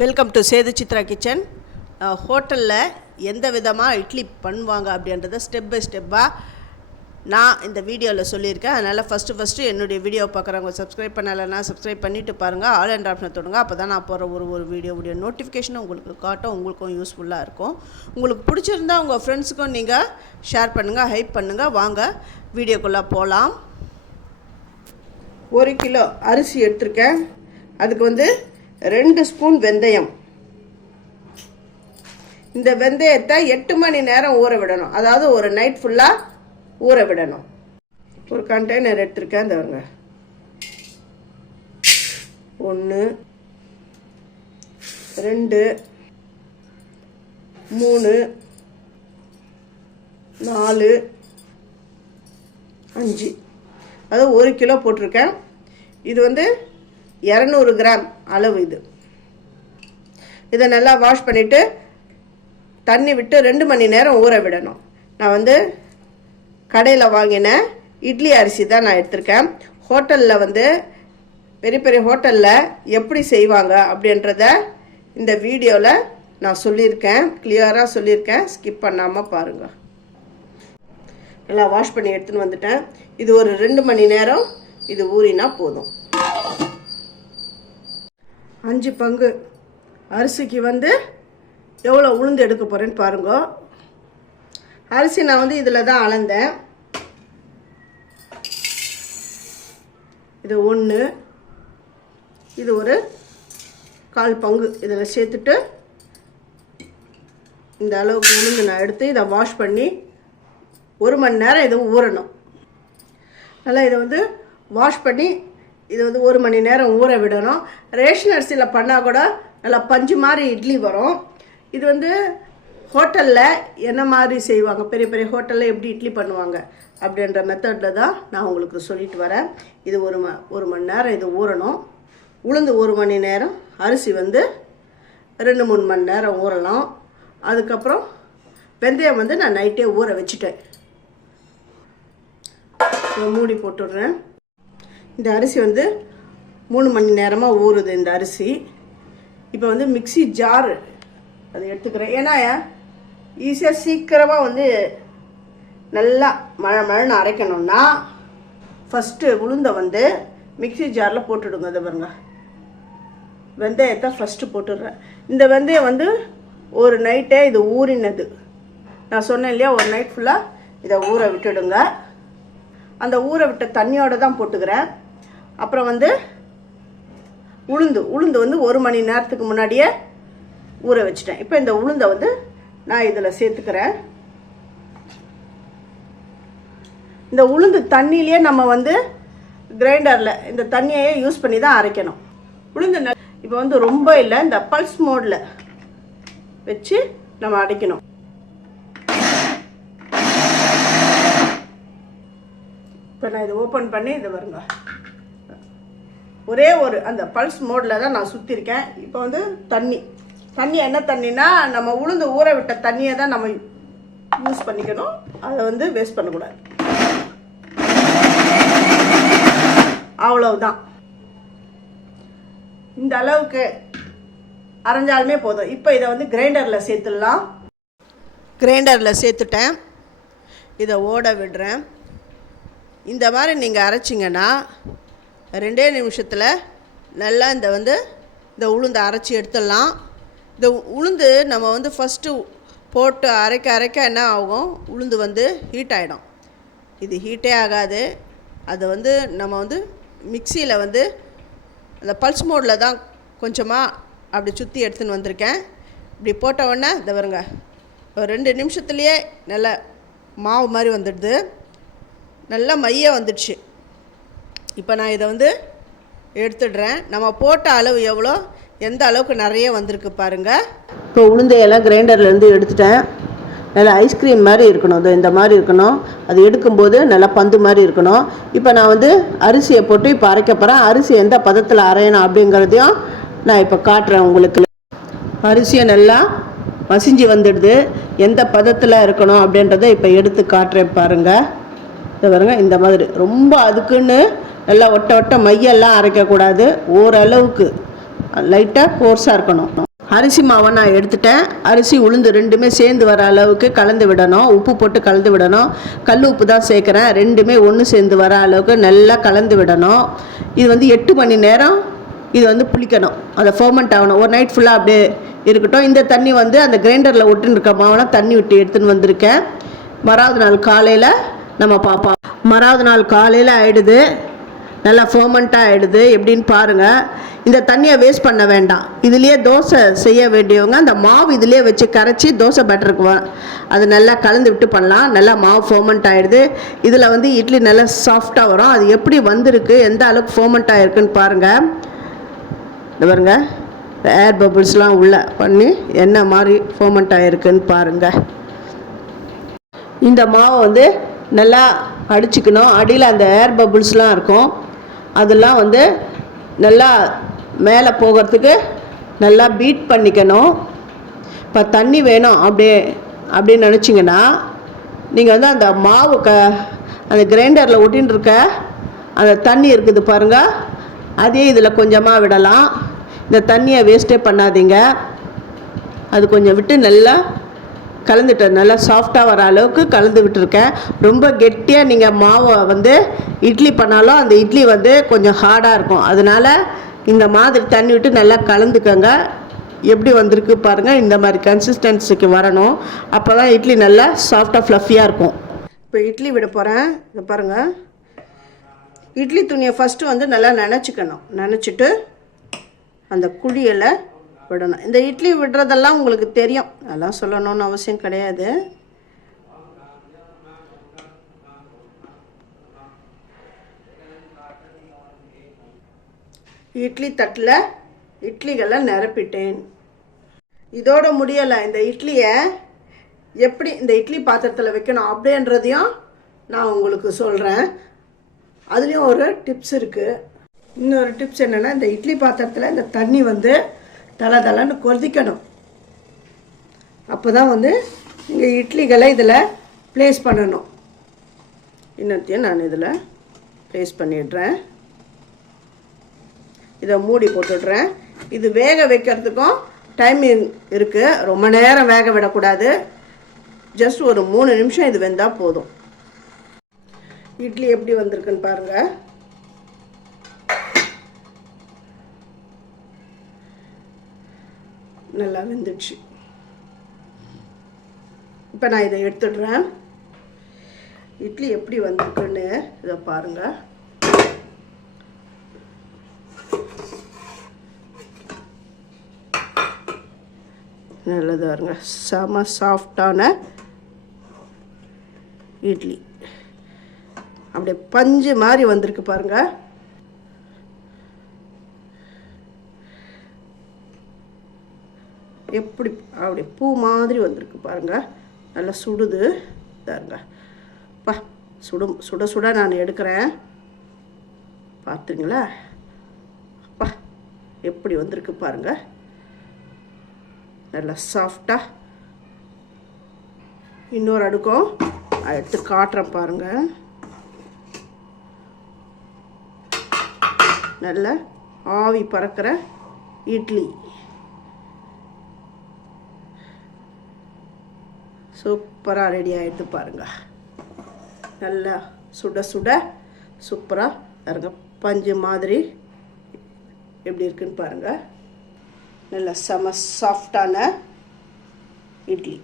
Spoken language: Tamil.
Welcome to Sethu Chitra kitchen. ஹோட்டலில் எந்த விதமாக இட்லி பண்ணுவாங்க அப்படின்றத ஸ்டெப் பை ஸ்டெப்பாக நான் இந்த வீடியோவில் சொல்லியிருக்கேன். அதனால் ஃபஸ்ட்டு என்னுடைய வீடியோ பார்க்குறவங்க சப்ஸ்கிரைப் பண்ணலைன்னா சப்ஸ்கிரைப் பண்ணிவிட்டு பாருங்கள். ஆல் அண்ட் ஆப்ஷனை தொடுங்க. அப்போ தான் நான் போகிற ஒரு வீடியோவுடைய நோட்டிஃபிகேஷனும் உங்களுக்கு காட்டும், உங்களுக்கும் யூஸ்ஃபுல்லாக இருக்கும். உங்களுக்கு பிடிச்சிருந்தா உங்கள் ஃப்ரெண்ட்ஸுக்கும் நீங்கள் ஷேர் பண்ணுங்கள், ஹைப் பண்ணுங்கள். வாங்க வீடியோக்குள்ளே போகலாம். 1 கிலோ அரிசி எடுத்திருக்கேன். அதுக்கு 2 ஸ்பூன் வெந்தயம். இந்த வெந்தயத்தை 8 மணி நேரம் ஊற விடணும். அதாவது ஒரு நைட் ஃபுல்லாக ஊற விடணும். ஒரு கண்டெய்னர் எடுத்திருக்கேன். இந்த 1 2 3 4 5, அதாவது 1 கிலோ போட்டிருக்கேன். இது 200 கிராம் அளவு. இதை நல்லா வாஷ் பண்ணிவிட்டு தண்ணி விட்டு 2 மணி நேரம் ஊற விடணும். நான் கடையில் வாங்கின இட்லி அரிசி தான் நான் எடுத்திருக்கேன். ஹோட்டலில் பெரிய பெரிய ஹோட்டலில் எப்படி செய்வாங்க அப்படின்றத இந்த வீடியோவில் நான் சொல்லியிருக்கேன், கிளியராக சொல்லியிருக்கேன். ஸ்கிப் பண்ணாமல் பாருங்கள். நல்லா வாஷ் பண்ணி எடுத்துன்னு வந்துட்டேன். இது ஒரு 2 மணி நேரம் இது ஊறினா போதும். 5 பங்கு அரிசிக்கு எவ்வளோ உளுந்து எடுக்க போகிறேன்னு பாருங்க. அரிசி நான் இதில் தான் அளந்தேன். இது 1, இது ஒரு 1/4 பங்கு இதில் சேர்த்துட்டு இந்த அளவுக்கு உளுந்து நான் எடுத்து இதை வாஷ் பண்ணி 1 மணி நேரம் இது ஊறணும். நல்லா இதை வாஷ் பண்ணி இது 1 மணி நேரம் ஊற விடணும். ரேஷன் அரிசியில் பண்ணால் கூட நல்லா பஞ்சு மாதிரி இட்லி வரும். இது ஹோட்டலில் என்ன மாதிரி செய்வாங்க, பெரிய பெரிய ஹோட்டலில் எப்படி இட்லி பண்ணுவாங்க அப்படின்ற மெத்தடில் தான் நான் உங்களுக்கு சொல்லிட்டு வரேன். இது ஒரு மணி நேரம் இது ஊறணும். உளுந்து 1 மணி நேரம், அரிசி 2-3 மணி நேரம் ஊறலாம். அதுக்கப்புறம் வெந்தயம் நான் நைட்டே ஊற வச்சுட்டேன். மூடி போட்டுடுறேன். இந்த அரிசி 3 மணி நேரமாக ஊறுது. இந்த அரிசி இப்போ மிக்ஸி ஜார் அதை எடுத்துக்கிறேன். ஏன்னா ஈஸியாக சீக்கிரமாக நல்லா மழைன்னு அரைக்கணும்னா ஃபஸ்ட்டு உளுந்தை மிக்ஸி ஜாரில் போட்டுடுங்க. அதை பாருங்க, வெந்தயத்தை ஃபஸ்ட்டு போட்டுடுறேன். இந்த வெந்தயம் ஒரு நைட்டே இது ஊறினது. நான் சொன்னேன் இல்லையா, ஒரு நைட் ஃபுல்லாக இதை ஊற விட்டுடுங்க. அந்த ஊற விட்ட தண்ணியோடு தான் போட்டுக்கிறேன். அப்புறம் உளுந்து 1 மணி நேரத்துக்கு முன்னாடியே ஊற வச்சுட்டேன். இப்போ இந்த உளுந்தை நான் இதில் சேர்த்துக்கிறேன். இந்த உளுந்து தண்ணியிலே நம்ம கிரைண்டரில் இந்த தண்ணியை யூஸ் பண்ணி தான் அரைக்கணும். உளுந்து இப்போ ரொம்ப இல்லை, இந்த பல்ஸ் மோடில் வச்சு நம்ம அரைக்கணும். இப்போ நான் இதை ஓப்பன் பண்ணி இதை வருங்க, ஒரே அந்த பல்ஸ் மோடில் தான் நான் சுற்றிருக்கேன். இப்போ தண்ணி என்ன தண்ணினா, நம்ம உளுந்து ஊற விட்ட தண்ணியை தான் நம்ம யூஸ் பண்ணிக்கணும். அதை வேஸ்ட் பண்ணக்கூடாது. அவ்வளவுதான். இந்த அளவுக்கு அரைஞ்சாலுமே போதும். இப்போ இதை கிரைண்டரில் சேர்த்துடலாம். கிரைண்டரில் சேர்த்துட்டேன். இதை ஓட விடுறேன். இந்த மாதிரி நீங்கள் அரைச்சிங்கன்னா 2 நிமிஷத்தில் நல்லா இந்த உளுந்து அரைச்சி எடுத்துடலாம். இந்த உளுந்து நம்ம ஃபஸ்ட்டு போட்டு அரைக்க என்ன ஆகும், உளுந்து ஹீட் ஆகிடும். இது ஹீட்டே ஆகாது. அதை நம்ம மிக்சியில் அந்த பல்ஸ் மோடில் தான் கொஞ்சமாக அப்படி சுற்றி எடுத்துன்னு வந்திருக்கேன். இப்படி போட்ட உடனே இதை வருங்க, ஒரு 2 நிமிஷத்துலேயே நல்லா மாவு மாதிரி வந்துடுது. நல்லா மைய வந்துடுச்சு. இப்போ நான் இதை எடுத்துடுறேன். நம்ம போட்ட அளவு எவ்வளோ, எந்த அளவுக்கு நிறைய வந்திருக்கு பாருங்கள். இப்போ உளுந்தையெல்லாம் கிரைண்டர்லேருந்து எடுத்துட்டேன். நல்லா ஐஸ்கிரீம் மாதிரி இருக்கணும், இந்த மாதிரி இருக்கணும். அது எடுக்கும்போது நல்லா பந்து மாதிரி இருக்கணும். இப்போ நான் அரிசியை போட்டு இப்போ அரைக்க போகிறேன். அரிசி எந்த பதத்தில் அரையணும் அப்படிங்கிறதையும் நான் இப்போ காட்டுறேன் உங்களுக்கு. அரிசியை நல்லா மசிஞ்சு வந்துடுது. எந்த பதத்தில் இருக்கணும் அப்படின்றத இப்போ எடுத்து காட்டுறேன் பாருங்கள். இதை பாருங்க, இந்த மாதிரி ரொம்ப அதுக்குன்னு நல்லா ஒட்ட மையெல்லாம் அரைக்கக்கூடாது. ஓரளவுக்கு லைட்டாக கோர்ஸாக இருக்கணும். அரிசி மாவை நான் எடுத்துட்டேன். அரிசி உளுந்து ரெண்டுமே சேர்ந்து வர அளவுக்கு கலந்து விடணும். உப்பு போட்டு கலந்து விடணும். கல் உப்பு தான் சேர்க்குறேன். ரெண்டுமே ஒன்று சேர்ந்து வர அளவுக்கு நல்லா கலந்து விடணும். இது வந்து 8 மணி நேரம் இது வந்து புளிக்கணும். அதை ஃபர்மெண்ட் ஆகணும். ஒரு நைட் ஃபுல்லாக அப்படியே இருக்கட்டும். இந்த தண்ணி வந்து அந்த கிரைண்டரில் ஒட்டுன்னு இருக்க மாவெல்லாம் தண்ணி விட்டு எடுத்துன்னு வந்திருக்கேன். மறாவது நாள் காலையில் நம்ம பார்ப்போம். மறாவது நாள் காலையில் ஆகிடுது. நல்லா ஃபர்மெண்ட்டாக ஆகிடுது. எப்படின்னு பாருங்கள். இந்த தண்ணியை வேஸ்ட் பண்ண வேண்டாம். இதுலேயே தோசை செய்ய வேண்டியவங்க அந்த மாவு இதிலே வச்சு கரைச்சி தோசை பேட்டருக்கு அது நல்லா கலந்து விட்டு பண்ணலாம். நல்லா மாவு ஃபர்மெண்ட் ஆகிடுது. இதில் வந்து இட்லி நல்லா சாஃப்டாக வரும். அது எப்படி வந்திருக்கு, எந்த அளவுக்கு ஃபர்மெண்ட் ஆகிருக்குன்னு பாருங்கள். இது பாருங்க, ஏர் பபிள்ஸ்லாம் உள்ள பண்ணி என்ன மாதிரி ஃபர்மெண்ட் ஆகிருக்குன்னு பாருங்கள். இந்த மாவை வந்து நல்லா அடிச்சுக்கணும். அடியில் அந்த ஏர் பபிள்ஸ்லாம் இருக்கும். அதெல்லாம் வந்து நல்லா மேலே போகிறதுக்கு நல்லா பீட் பண்ணிக்கணும். இப்போ தண்ணி வேணும் அப்படின்னு நினச்சிங்கன்னா நீங்கள் வந்து அந்த மாவு அந்த கிரைண்டரில் ஒட்டின்னு இருக்க அந்த தண்ணி இருக்குது பாருங்கள், அதே இதில் கொஞ்சமாக விடலாம். இந்த தண்ணியை வேஸ்ட்டே பண்ணாதீங்க. அது கொஞ்சம் விட்டு நல்லா கலந்துட்டேன். நல்லா சாஃப்டாக வர அளவுக்கு கலந்து விட்டுருக்கேன். ரொம்ப கெட்டியாக நீங்கள் மாவை வந்து இட்லி பண்ணாலும் அந்த இட்லி வந்து கொஞ்சம் ஹார்டாக இருக்கும். அதனால் இந்த மாதிரி தண்ணி விட்டு நல்லா கலந்துக்கங்க. எப்படி வந்திருக்கு பாருங்கள். இந்த மாதிரி கன்சிஸ்டன்சிக்கு வரணும். அப்போ தான் இட்லி நல்லா சாஃப்டாக ஃப்ளஃபியாக இருக்கும். இப்போ இட்லி விட போகிறேன். இதை பாருங்கள். இட்லி துணியை ஃபஸ்ட்டு வந்து நல்லா நனைச்சிக்கணும். நனைச்சிட்டு அந்த குழியில் விடணும். இந்த இட்லி விடுறதெல்லாம் உங்களுக்கு தெரியும், அதெல்லாம் சொல்லணும்னு அவசியம் கிடையாது. இட்லி தட்டில் இட்லிகளை நிரப்பிட்டேன். இதோட முடியலை. இந்த இட்லியை எப்படி இந்த இட்லி பாத்திரத்தில் வைக்கணும் அப்படின்றதையும் நான் உங்களுக்கு சொல்கிறேன். அதுலேயும் ஒரு டிப்ஸ் இருக்குது. இன்னொரு டிப்ஸ் என்னென்னா, இந்த இட்லி பாத்திரத்தில் இந்த தண்ணி வந்து தலை கொதிக்கணும். அப்போ தான் வந்து நீங்கள் இட்லிகளை இதில் ப்ளேஸ் பண்ணணும். இன்னத்தையும் நான் இதில் ப்ளேஸ் பண்ணிடுறேன். இதை மூடி போட்டுடுறேன். இது வேக வைக்கிறதுக்கும் டைமிங் இருக்குது. ரொம்ப நேரம் வேக விடக்கூடாது. ஜஸ்ட் ஒரு 3 நிமிஷம் இது வெந்தால் போதும். இட்லி எப்படி வந்திருக்குன்னு பாருங்கள். நல்லா வெந்துடுச்சு. இப்போ நான் இதை எடுத்துடுறேன். இட்லி எப்படி வந்திருக்குன்னு இதை பாருங்கள். நல்லதாக இருங்க. செம சாஃப்டான இட்லி. அப்படியே பஞ்சு மாதிரி வந்திருக்கு பாருங்கள். எப்படி அப்படி பூ மாதிரி வந்திருக்கு பாருங்கள். நல்லா சுடுது. இதாருங்க பா, சுட சுட நான் எடுக்கிறேன். பார்த்துங்களா அப்பா எப்படி வந்திருக்கு பாருங்கள். நல்லா சாஃப்டாக. இன்னொரு அடுக்கும் எடுத்து காட்டுறேன் பாருங்கள். நல்ல ஆவி பறக்கிற இட்லி சூப்பராக ரெடி ஆகிடுது பாருங்கள். நல்லா சுட சுட சூப்பராக இருங்க. பஞ்சு மாதிரி எப்படி இருக்குன்னு பாருங்கள். நல்லா செம சாஃப்டான இட்லி.